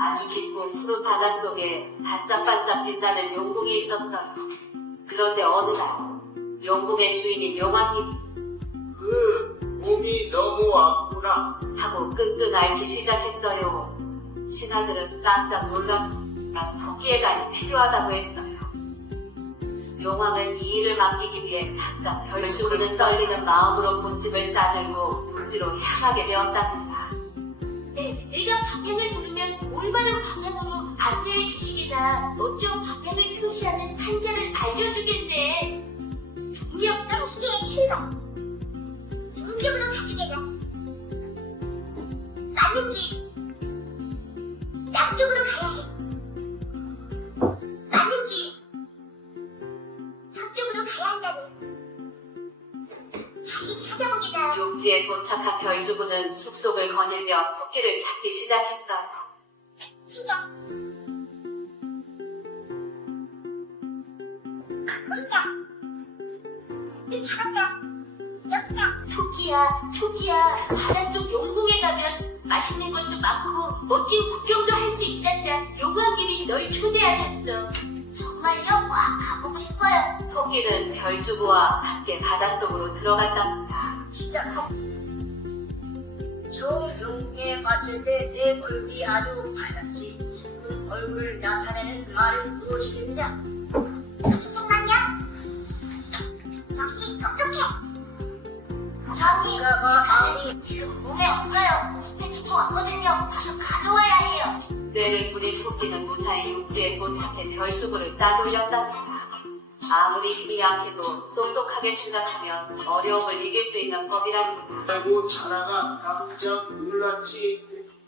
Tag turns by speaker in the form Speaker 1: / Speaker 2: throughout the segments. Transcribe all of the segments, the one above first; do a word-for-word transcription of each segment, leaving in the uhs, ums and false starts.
Speaker 1: 아주 깊고 푸른 바닷속에 반짝반짝 빛나는 용궁이 있었어요. 그런데 어느 날 용궁의 주인인 용왕님
Speaker 2: 그 몸이 너무 아프나
Speaker 1: 하고 끙끙 앓기 시작했어요. 신하들은 깜짝 놀라서 토끼의 간이 필요하다고 했어요. 용왕은 이 일을 맡기기 위해 당장 별주부는 떨리는 마음으로 본집을 싸들고 부지로 향하게 되었다는다.
Speaker 3: 네, 내가 방향을 물으면 올바른 방향으로 안내해 주시기나 어쩜 방향을 표시하는 한자를 알려주겠네. 동력
Speaker 4: 이제 출발. 동쪽으로 가주게요. 맞는지 남쪽으로 가야 해. 맞는지 서쪽으로 가야 한다네. 다시 찾아보게다.
Speaker 1: 육지에 도착한 별주부는 숲속을 거닐며 토끼를 찾기 시작했어요.
Speaker 4: 시작. 보인다. 좀 찾았다. 여기다.
Speaker 3: 토끼야, 토끼야. 바닷속 용궁에 가면 맛있는 것도 많고 멋진 구경도 할 수 있단다. 용왕님이 널 초대하셨어.
Speaker 4: 정말요? 와, 가보고 싶어요.
Speaker 1: 토끼는 별주부와 함께 바닷속으로 들어갔답니다.
Speaker 4: 시작하고. 저 용궁에 왔을 때 내 얼굴이 아주 밝았지. 그 얼굴 나타내는 말은 무엇이겠냐? 역시 생각냐? 역시 똑똑해. 저기 아니 지금 몸에 없어요. 숲에 두고 왔거든요. 가서 가져와야 해요.
Speaker 1: 뇌를 부린 토끼는 무사히 육지에 도착해 별주부를 따돌렸답니다. 아무리 힘이 약해도 똑똑하게 생각하면 어려움을 이길 수 있는 법이랍니다.
Speaker 2: 알고 자라가 깜짝 놀랐지.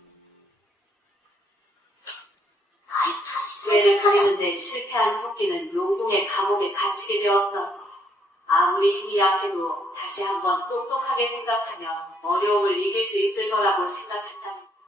Speaker 4: 아이 다시
Speaker 1: 뇌를 부리는데 실패한 토끼는 용궁의 감옥에 갇히게 되었어요. 아무리 힘이 약해도 다시 한번 똑똑하게 생각하면 어려움을 이길 수 있을 거라고 생각했답니다.